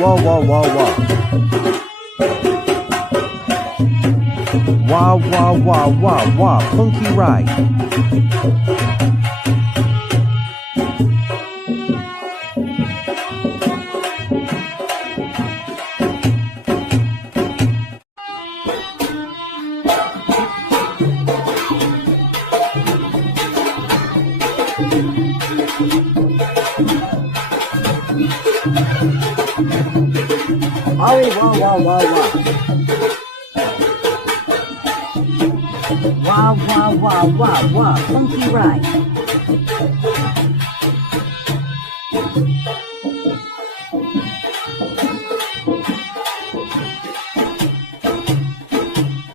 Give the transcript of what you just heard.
wah wah wah wah. Wah wah wah wah wah, Punky ride. Ollie, wah, wah, wah, wah. Wah, wah, wah, wah, wah, Punky ride.